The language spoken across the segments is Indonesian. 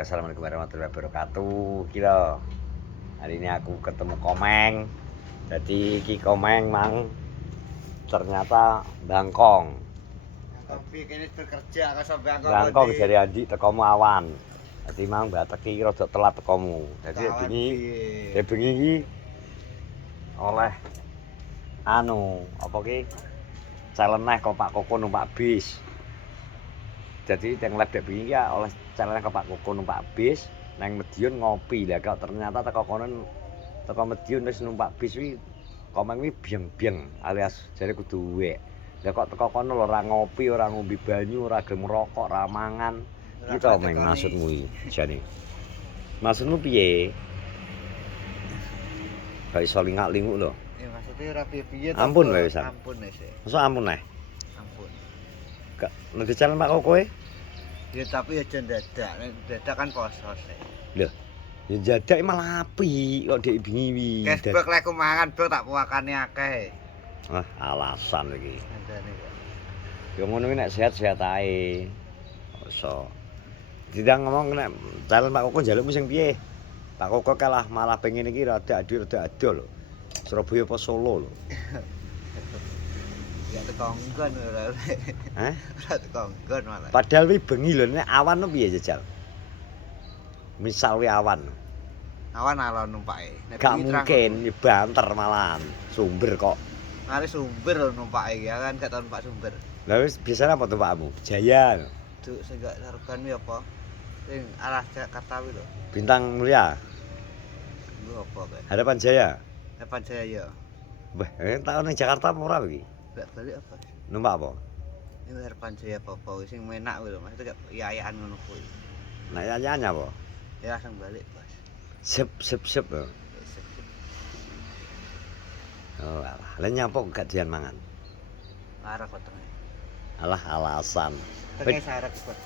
Assalamualaikum warahmatullahi wabarakatuh. Kira hari ini aku ketemu Komeng. Jadi ki Komeng mang ternyata bangkong. Tapi kene bekerja kok sampe aku. Bangkong jare Andi tekomu awan. Dadi mang bateki rada telat tekomu. Dadi bengi iki oleh anu apa ki celeneh kok Pak Koko numpak bis. Jadi yang lab dek bengi ya oleh celeneh kok Pak Koko numpak bis nang Medion ngopi. Lah kok ternyata teko kono teko Medion wis numpak bis kuwi Komeng kuwi bieng-bieng alias jare kudu uwek. Lah kok teko kono lho ora ngopi, ora ngombe banyu, ora gelem rokok, ora mangan. Iki to Meng maksudmu iki jane. Maksudmu piye? Gak iso lingak-linguk lho. Ya maksudnya ora piye-piye to. Ampun wae wisan. Ampun wis. Masa ampun neh? Ampun. Gak nek jalan Pak Kokoe? Ya tapi aja dadak, nek dadak kan poso sih. Lho, ya jadak malah apik kok dek bengi wi. Cashback lek aku mangan bro tak puakane akeh. Ah, alasan iki. Andane kok. Ya ngono ki nek sehat-sehat ae. Iso. Tidak ngomong nek jalan Pak Koko njalukmu sing piye? Pak Koko kalah malah pengen iki rada ado lho. Surabaya apa Solo lho. Ya teko nggon ora. Hah? Ora teko nggon malah. Padahal wi bengi lho nek awan piye jajal? Misal wi awan. Awan alon numpake. Gak mungkin banter malahan. Sumber kok. Mari sumber lho numpake ya kan gak tau numpak sumber. Lah wis biasane apa tumpakmu? Jaya. Duk sing gak sarban wi apa? Sing arah Jakarta wi lho. Bintang Mulia. Lu apa kae? Harapan Jaya. Depan Jaya. Wah, tahun ning Jakarta apa ora iki? Balik apa? Numpak apa? Ini harapan Jaya apa sing menak kuwi lho, maksudnya gak yayaan ngono kuwi. Nek nyanyi apa? Ya langsung balik, Bos. Sep. Ya, sip. Oh, alah. Lah nyapa gak dian mangan? Arek kok tengah. Alah alasan. Tengah sarek, Bos.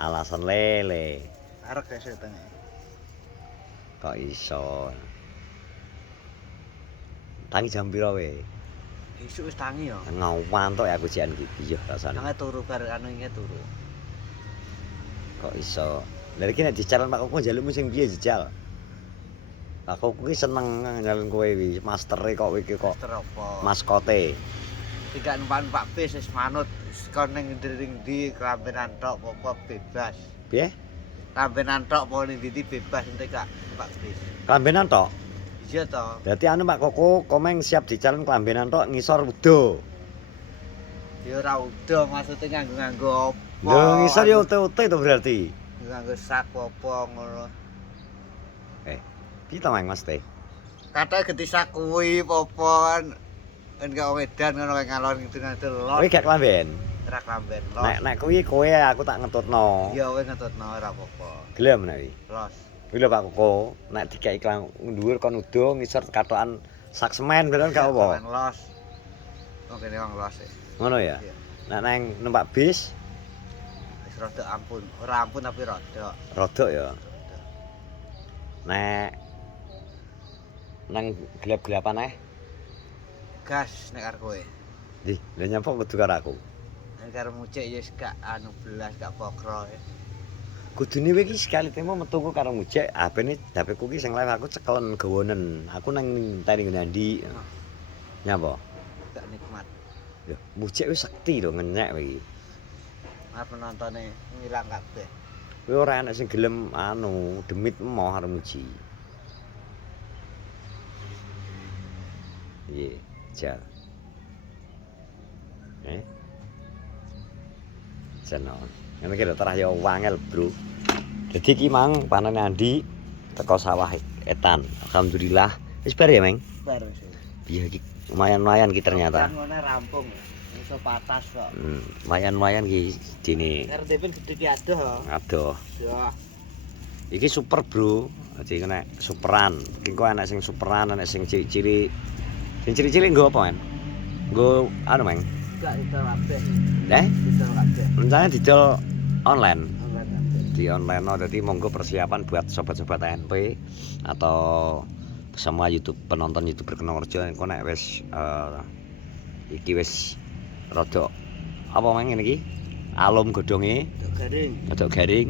Alasan lele. Arek guys tengah. Kok iso? Tangi jam pira we? Isuk wis tangi ya. Ngawan tok aku jian iki piye rasane. Tangi turu bar anu iki turu. Kok iso? Lah iki nek dical Pak Koko njalukmu sing piye jejal? Pak Koko ki seneng njaluk kowe wi, mastere kok iki kok. Master apa? Maskote. Tidak numpak bis wis manut kon ning ndi kelambenan tok apa bebas. Piye? Kelambenan tok apa ning ndi bebas entek gak numpak bis. Kelambenan tok? Iya toh. Berarti anu Pak Koko Komeng siap dicalon kelambenan tok ngisor udo. Ya ora udah maksudnya nganggo apa? Lho ngisor ya ute-ute to berarti. Nganggo sak apa ngono. Piye to Mang Mas teh? Katanya geti sak kuwi apa kan gak wedan ngono kayak ngalor ngidul lot. Kowe gak kelamben? Ora klamben los. Nek kuwi kowe aku tak ngetutno. Iya kowe ngetutno ora apa-apa. Gelem nek iki. Los. Kuwi lho Pak Koko, nek dikek iklan dhuwur kon udo ngisor katokan sak semen bener gak apa? Los. Oh kene wong los e. Ngono ya. Iya. Nek nang numpak bis Wis rada ampun. Ora ampun tapi rada. rodok ya. Nek nang gelap-gelapan Gas nek karo kowe. Di, lha nyapa kudu karo aku. Nek karo mucik ya wis gak anu belas gak pokro. Kudune kowe iki sekali temu metuku karo mujek, HP-ne HP-ku ki sing live aku cekelen gawonen. Aku nang tani Andi. Nyapa? Gak nikmat. Lho, mujek wis sekti lho ngenyek kowe iki. Apa penontonnya ngilang kabeh. Kowe ora enak sing gelem anu demit emoh karo muji. Piye? Jal. Jeno. Ngene iki lho terah ya wangel, Bro. Jadi ki mang panene Andi teko sawah etan. Alhamdulillah. Wis bar ya, Meng? Baru sih. Piye iki lumayan ki ternyata. Kan ngene rampung. Iso patas kok. Lumayan ki dene. RTP gede ki adoh. Adoh. Ya. Iki super, Bro. Dadi kena superan. Iki kok enak sing superan, enak sing cilik-cilik. Sing cilik-cilik nggo apa, Men? Nggo anu, Meng? Gak didol kabeh. Didol kabeh. Rencana didol online. Online kabeh. Di online jadi monggo persiapan buat sobat-sobat ANP atau semua penonton YouTuber Kenongrejo engko nek wis iki wis rada apa mang ngene iki alum godhonge Garing. rada garing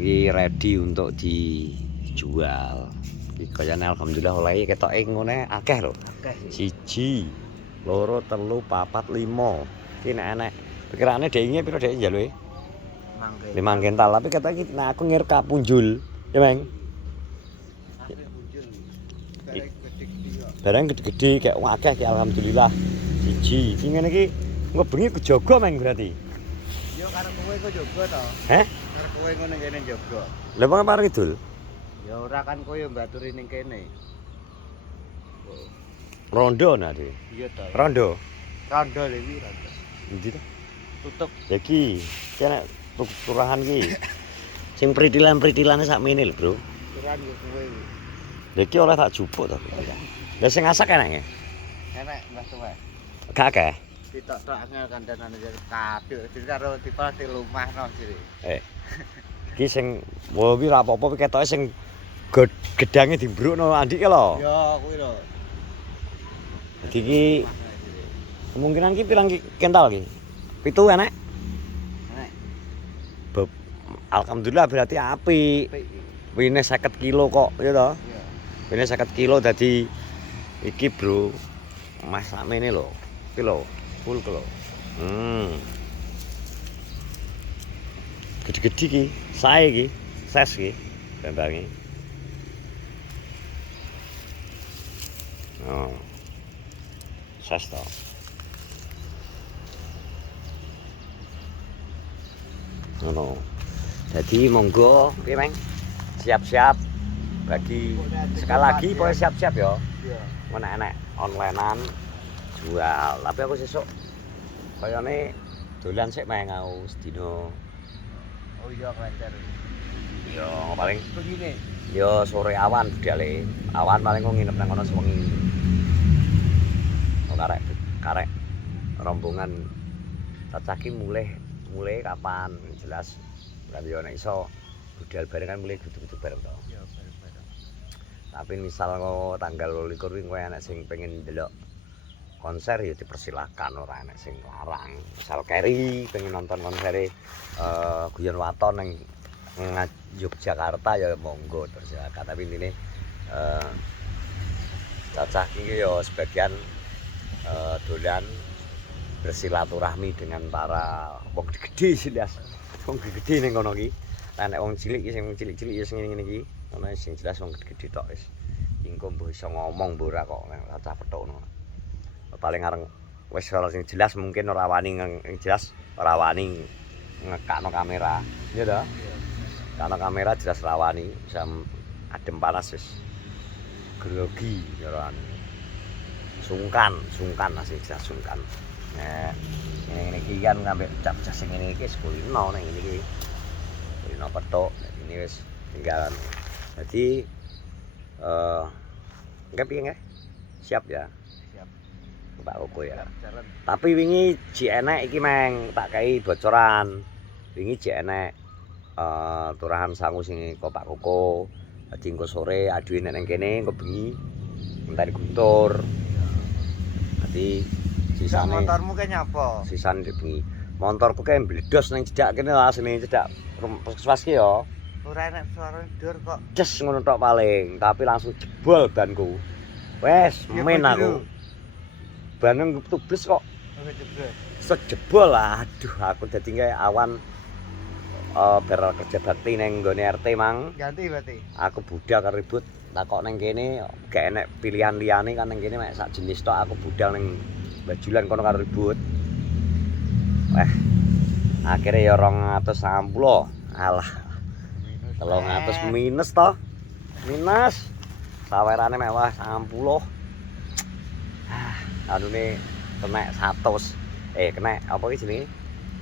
Iki ready untuk dijual. Iki kayane alhamdulillah oleh ketoke ngene akeh lho. Akeh. 1, 2, 3, 4, 5. Iki nek enek pikirane dhek piro dhek njaluke? Mangke. 5 kental, tapi kata iki nek aku ngirka punjul, ya Meng. Sampai muncul. Bareng gede-gede kok. Barang gede-gede kayak akeh ki alhamdulillah. 1. Iki ngene iki engko bengi kejaga Meng berarti. Yo karo kowe kok jaga to. Heh? Karo kowe ngono kene jaga. Lha wong apa kidul? Ya ora kan kowe mbaturi ning kene. Rondo nah dhewe. Iya to. Rondo. Rondo iki rondo. Endi to? Tutup. Ya iki kene turahan ki. Sing pritilan-pritilane sakmene lho, Bro. Turan yo kowe. Lha iki oleh tak jupuk to. Lah sing asak enake. Enek Mbah Tuwek. Gak akeh. Ditok-tok angel kandhanane jadi kabeh. Jadi karo tipe dilumahno jere. Iki sing wo wi ora apa-apa ketoke sing gedange dimbrukno andike lho. Ya kuwi lho. Jadi iki kemungkinan ki pirang kental ki? 7 enek. Enek. Alhamdulillah berarti apik. Wine 50 kilo kok, ya toh? Iya. Wine 50 kilo dadi iki, Bro. Mas sakmene lho. Iki lho, full kilo. Gede-gede ki, sae ki, ses ki, gambarnya. Oh. Ses toh. Ngono. Jadi monggo piye Meng? Siap-siap bagi sekali lagi pokoke siap-siap ya. Iya. Mun enek onlinean jual. Tapi aku sesuk kayane dolan sik Meng aku sedina. Oh iya klancer. Ya paling Begini. ya sore awan budale. Awan paling kok nginep nang kono sewengi. Kok karek rombongan cacaki mulai kapan jelas. Lah yo nek iso budal bareng kan mulai gudu-gudu bareng to. Iya bareng-bareng. Tapi misal kok tanggal 22 kuwi kowe enek sing pengen ndelok konser ya dipersilakan ora enek sing larang. Misal Keri pengen nonton konsere Guyon Waton ning Yogyakarta ya monggo dipersilakan. Tapi intine cacah iki ya sebagian dolan bersilaturahmi dengan para wong gede sih Mas. Wong gede ning kono iki. Lah nek wong cilik iki sing cilik-cilik ya sing ngene iki. Ono sing jelas wong gede tok wis. Engko mbok iso ngomong mbok ora kok cacah petuk ngono. Paling areng wis ora sing jelas mungkin ora wani jelas ora wani ngekakno kamera. Iya toh? Iya. Karena kamera jelas ora wani bisa adem panas wis. Grogi ora sungkan asih jelas sungkan. Nek ngene iki kan ngambil pecah-pecah sing ngene iki kulino ning ngene iki. Kulino petuk, ini wis tinggalan. Jadi enggak piye nggih? Siap ya. Siap. Pak Koko ya. Jalan. Tapi wingi jek enek iki Meng, tak kei bocoran. Wingi jek enek turahan sangu sing kok Pak Koko. Dadi engko sore aduwe nek ning kene engko bengi ngenteni guntur. Dadi sisane motormu ke nyapa? Sisane bengi. Motorku kae mbledos ning cedak kene asline cedak puskesmas ki ya. Ora enek suara dur kok. Des ngono tok paling, tapi langsung jebol banku. Wes men aku. Ban tubles kok. Oke jebret. Sejebol aduh aku dadi kae awan ber kerja bakti ning nggone RT mang. Ganti berarti. Aku budal karo ribut takok ning kene gak enek pilihan liyane kan ning kene mek sak jenis tok aku budal ning bajulan kono karo ribut. Wah. Akhirnya ya 290. Alah. 300 minus toh. Minus. Sawerane mek wah 90. Anune kena 100. Kena apa iki jenenge?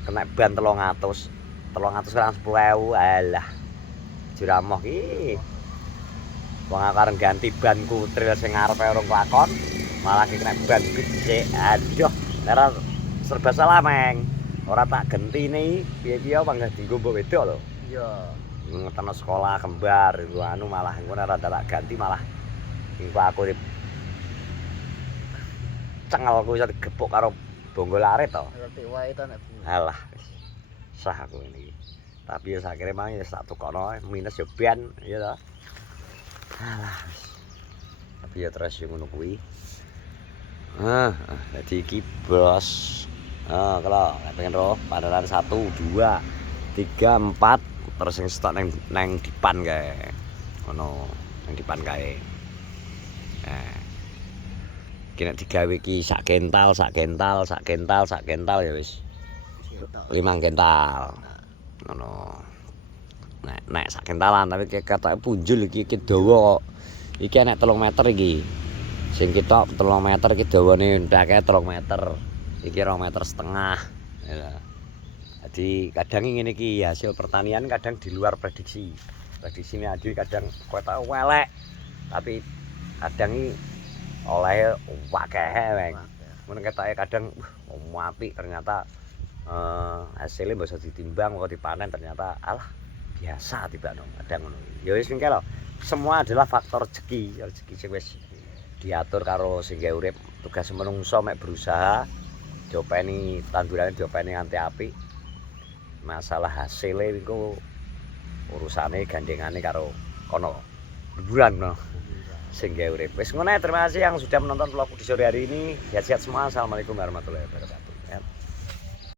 Kena ban 300. 300 kurang 10.000. Alah. Juramoh ki. Wong aku areng ganti banku tril sing ngarepe urung kelakon, malah kena ban gede. Aduh, ora serba salah, Meng. Ora tak gentine piye-piye mangga dienggo mbok wedok lho. Iya. Ngetono sekolah kembar iku anu malah ngono ora tak ganti malah engko aku cengelku iso digepuk karo bonggol arit to. Ngerti wae to nek. Alah. Sah aku ini. Tapi ya sakire mang ya tak tukono minus ya ben ya to. Alah wis. Tapi ya terus yo ngono kuwi. Dadi iki bos. Kalau pengen roh padaran 1 2 3 4 terus sing stok neng dipan kae. Ngono, neng dipan kae. Iki nek digawe iki sak kental ya wis. 5 kental. Ngono. Nek sak kentalan tapi ketoke punjul iki dawa kok. Iki enek 3 meter iki. Sing ketok 3 meter iki dawane ndake 3 meter. Iki 2,5 meter. Ya. Jadi kadang ngene iki hasil pertanian kadang di luar prediksi. Prediksine adi kadang kota welek. Tapi kadang iki oleh wakehe weng. Mun ketoke kadang apik ternyata hasilnya bisa ditimbang kok dipanen ternyata alah biasa tiba dong kadang ngono. Ya wis mengke lho. Semua adalah faktor rezeki sing wis diatur karo sing gawe urip. Tugas menungso mek berusaha diopeni tandurane diopeni nganti apik. Masalah hasilnya niku urusane gandengane karo kono liburan no. Sing gawe urip. Wis ngono terima kasih yang sudah menonton vlogku di sore hari ini. Sehat-sehat semua. Assalamualaikum warahmatullahi wabarakatuh.